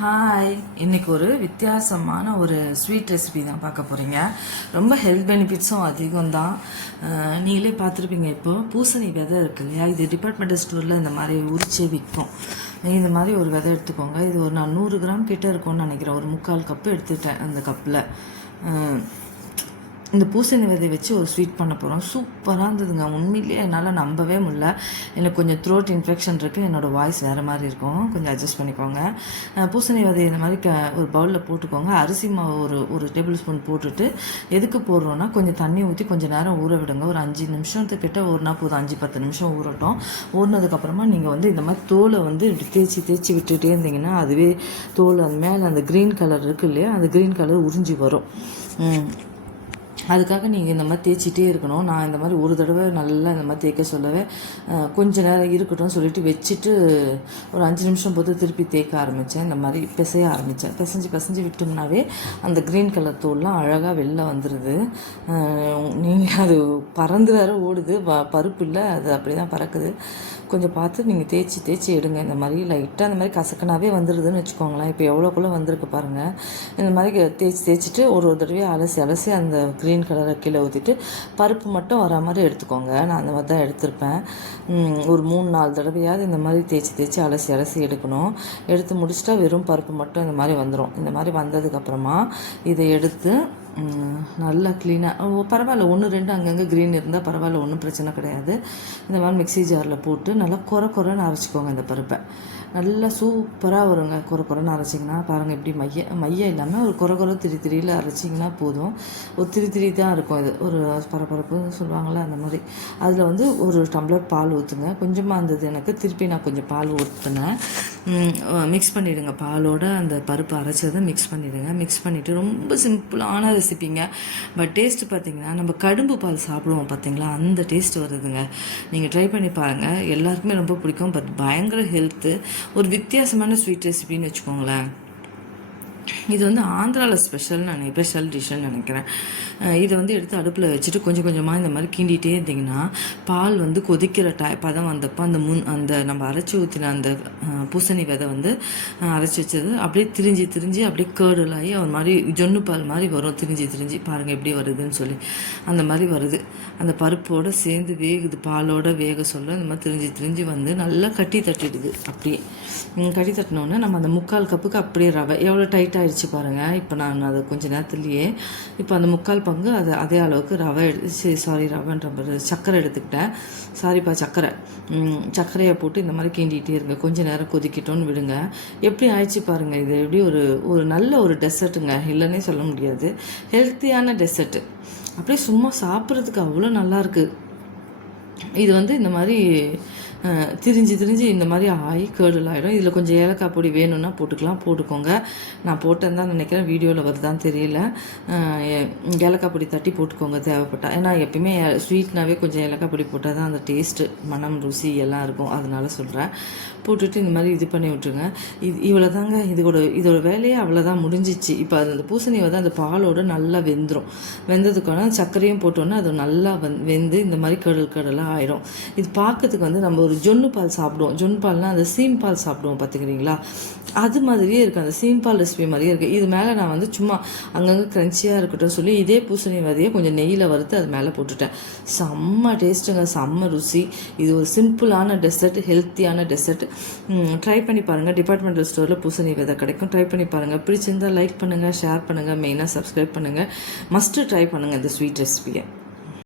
Hi, இன்றைக்கி ஒரு வித்தியாசமான ஒரு ஸ்வீட் ரெசிபி தான் பார்க்க போகிறீங்க. ரொம்ப ஹெல்த் பெனிஃபிட்ஸும் அதிகம் தான். நீங்களே பார்த்துருப்பீங்க. இப்போது பூசணி விதை இருக்குது இல்லையா, இது டிபார்ட்மெண்டல் ஸ்டோரில் இந்த மாதிரி உரிச்சே விற்கும். இந்த மாதிரி ஒரு விதை எடுத்துக்கோங்க. இது ஒரு நான் 100 கிராம் கிட்டே இருக்கும்னு நினைக்கிறேன். ஒரு 3/4 கப்பு எடுத்துட்டேன். அந்த கப்பில் இந்த பூசணி விதையை வச்சு ஒரு ஸ்வீட் பண்ண போகிறோம். சூப்பராக இருந்ததுங்க. உண்மையிலேயே என்னால் நம்பவே முடியல. எனக்கு கொஞ்சம் த்ரோட் இன்ஃபெக்ஷன் இருக்குது. என்னோடய வாய்ஸ் வேறு மாதிரி இருக்கும். கொஞ்சம் அட்ஜஸ்ட் பண்ணிக்கோங்க. பூசணி விதையை இந்த மாதிரி ஒரு பவுலில் போட்டுக்கோங்க. அரிசி மாவு ஒரு டேபிள் ஸ்பூன் போட்டுட்டு, எதுக்கு போடுறோன்னா கொஞ்சம் தண்ணி ஊற்றி கொஞ்சம் நேரம் ஊற விடுங்க. ஒரு 5 நிமிஷத்துக்கிட்ட ஊறினா போதும். 5-10 நிமிஷம் ஊறட்டும். ஊறினதுக்கப்புறமா நீங்கள் இந்த மாதிரி தோலை இப்படி தேய்ச்சி விட்டுகிட்டே இருந்தீங்கன்னா அதுவே தோல் அந்த மேலே அந்த க்ரீன் கலர் இருக்குது இல்லையா, அந்த க்ரீன் கலர் உறிஞ்சி வரும். அதுக்காக நீங்கள் இந்த மாதிரி தேய்ச்சிட்டே இருக்கணும். நான் இந்த மாதிரி ஒரு தடவை நல்லா இந்த மாதிரி தேய்க்க சொல்லவே கொஞ்சம் நேரம் இருக்கட்டும் சொல்லிட்டு வச்சுட்டு ஒரு 5 நிமிஷம் போது திருப்பி தேய்க்க ஆரம்பித்தேன். இந்த மாதிரி பிசைய ஆரம்பித்தேன். பிசைஞ்சு விட்டோம்னாவே அந்த க்ரீன் கலர் தோல்லாம் அழகாக வெளில வந்துடுது. நீங்கள் அது பறந்து வேறு ஓடுது. பருப்பு இல்லை, அது அப்படி தான் பறக்குது. கொஞ்சம் பார்த்து நீங்கள் தேய்ச்சி எடுங்க. இந்த மாதிரி லைட்டாக இந்த மாதிரி கசக்கனாவே வந்துடுதுன்னு வச்சுக்கோங்களேன். இப்போ எவ்வளோக்குள்ளே வந்திருக்கு பாருங்கள். இந்த மாதிரி தேய்ச்சிட்டு ஒரு தடவையாக அலசி அந்த க்ரீன் கலரை கீழே ஊற்றிட்டு பருப்பு மட்டும் வர மாதிரி எடுத்துக்கோங்க. நான் அந்த மாதிரி தான் எடுத்திருப்பேன். ஒரு 3-4 தடவையாவது இந்த மாதிரி தேய்ச்சி அலசி எடுக்கணும். எடுத்து முடிச்சிட்டா வெறும் பருப்பு மட்டும் இந்த மாதிரி வந்துடும். இந்த மாதிரி வந்ததுக்கப்புறமா இதை எடுத்து நல்லா க்ளீனாக பரவாயில்ல, 1-2 அங்கங்கே க்ரீன் இருந்தால் பரவாயில்ல, ஒன்றும் பிரச்சனை கிடையாது. இந்த மாதிரி மிக்ஸி ஜாரில் போட்டு நல்லா கொரன்னு அரைச்சிக்கோங்க. இந்த பருப்பை நல்லா சூப்பராக வருங்க. கொரன்னு அரைச்சிங்கன்னா பாருங்கள், இப்படி மையம் இல்லாமல் ஒரு கொர திரியில் அரைச்சிங்கன்னா போதும். ஒரு திரி தான் இருக்கும். இது ஒரு பரபரப்புன்னு சொல்லுவாங்களே, அந்த மாதிரி. அதில் ஒரு டம்ளர் பால் ஊற்றுங்க. கொஞ்சமாக இருந்தது எனக்கு, திருப்பி நான் கொஞ்சம் பால் ஊற்றுனேன். மிக்ஸ் பண்ணிவிடுங்க. பாலோட அந்த பருப்பு அரைச்சதை மிக்ஸ் பண்ணிவிடுங்க. மிக்ஸ் பண்ணிவிட்டு ரொம்ப சிம்பிளான ரெசிபிங்க. பட் டேஸ்ட்டு பார்த்திங்கன்னா நம்ம கடும்பு பால் சாப்பிடுவோம் பார்த்திங்களா, அந்த டேஸ்ட் வருதுங்க. நீங்கள் ட்ரை பண்ணி பாருங்கள். எல்லாருக்குமே ரொம்ப பிடிக்கும். பட் பயங்கர ஹெல்த்து. ஒரு வித்தியாசமான ஸ்வீட் ரெசிபின்னு வச்சுக்கோங்களேன். இது ஆந்திராவில் ஸ்பெஷல் டிஷ்ஷுன்னு நினைக்கிறேன். இதை எடுத்து அடுப்பில் வச்சுட்டு கொஞ்சம் கொஞ்சமாக இந்த மாதிரி கிண்டிகிட்டே இருந்திங்கன்னா பால் கொதிக்கிற பதம் வந்தப்போ அந்த நம்ம அரைச்சி ஊற்றின அந்த பூசணி விதை அரைச்சி வச்சது அப்படியே திரிஞ்சு அப்படியே கேர்டலாகி ஒரு மாதிரி ஜொன்னு பால் மாதிரி வரும். திரிஞ்சு பாருங்கள் எப்படி வருதுன்னு சொல்லி. அந்த மாதிரி வருது. அந்த பருப்போடு சேர்ந்து வேகுது. பாலோடு வேக சொல்ல இந்த மாதிரி திரிஞ்சு நல்லா கட்டி தட்டிடுது. அப்படியே கட்டி தட்டினோடனே நம்ம அந்த 3/4 கப்புக்கு அப்படியே ரவை எவ்வளோ டைட்டாக ஆகிடுச்சு பாருங்கள். இப்போ நான் அது கொஞ்சம் நேரத்துலேயே இப்போ அந்த 3/4 பங்கு அதே அளவுக்கு ரவைன்ற சர்க்கரை எடுத்துக்கிட்டேன். சர்க்கரையை போட்டு இந்த மாதிரி கிண்டிகிட்டே இருங்க. கொஞ்சம் நேரம் கொதிக்கிட்டோன்னு விடுங்க. எப்படி ஆயிடுச்சு பாருங்கள். இது எப்படி ஒரு நல்ல ஒரு டெசர்ட்டுங்க, இல்லைன்னே சொல்ல முடியாது. ஹெல்த்தியான டெசர்ட்டு. அப்படியே சும்மா சாப்பிட்றதுக்கு அவ்வளோ நல்லாயிருக்கு. இது இந்த மாதிரி திரிஞ்சு இந்த மாதிரி ஆகி கேர்டல் ஆகிடும். இதில் கொஞ்சம் ஏலக்காய் பொடி வேணும்னா போட்டுக்கோங்க. நான் போட்டேன்னு தான் நினைக்கிறேன். வீடியோவில் வருதான்னு தெரியல. ஏலக்காய் பொடி தட்டி போட்டுக்கோங்க தேவைப்பட்டா. ஏன்னா எப்பயுமே ஸ்வீட்னாவே கொஞ்சம் ஏலக்காய் பொடி போட்டால் தான் அந்த டேஸ்ட்டு, மனம், ருசி எல்லாம் இருக்கும். அதனால சொல்கிறேன். போட்டுட்டு இந்த மாதிரி இது பண்ணி விட்டுருங்க. இவ்வளோ தாங்க. இதோட வேலையே அவ்வளோதான், முடிஞ்சிச்சு. இப்போ அந்த பூசணி அந்த பாலோடு நல்லா வெந்ததுக்கான சர்க்கரையும் போட்டோன்னா அது நல்லா வெந்து இந்த மாதிரி கடலாக ஆயிடும். இது பார்க்கறதுக்கு நம்ம ஒரு ஜொன்னு பால் சாப்பிடுவோம். ஜொன்னு பால்னால் அந்த சீம் பால் சாப்பிடுவோம் பார்த்துக்கிறீங்களா, அது மாதிரியே இருக்குது. அந்த சீம் பால் ரெசிபி மாதிரியே இருக்குது. இது மேலே நான் சும்மா அங்கங்கே க்ரன்ச்சியாக இருக்கட்டும் சொல்லி இதே பூசணி விதையை கொஞ்சம் நெய்யில் வறுத்து அது மேலே போட்டுட்டேன். செம்ம டேஸ்ட்டுங்க, செம்ம ருசி. இது ஒரு சிம்பிளான டெசர்ட், ஹெல்த்தியான டெசர்ட். ட்ரை பண்ணி பாருங்கள். டிபார்ட்மெண்டல் ஸ்டோரில் பூசணி விதை கிடைக்கும். ட்ரை பண்ணி பாருங்கள். பிடிச்சிருந்தால் லைக் பண்ணுங்கள், ஷேர் பண்ணுங்கள், மெயினாக சப்ஸ்கிரைப் பண்ணுங்கள். மஸ்ட்டு ட்ரை பண்ணுங்கள் இந்த ஸ்வீட் ரெசிபியை.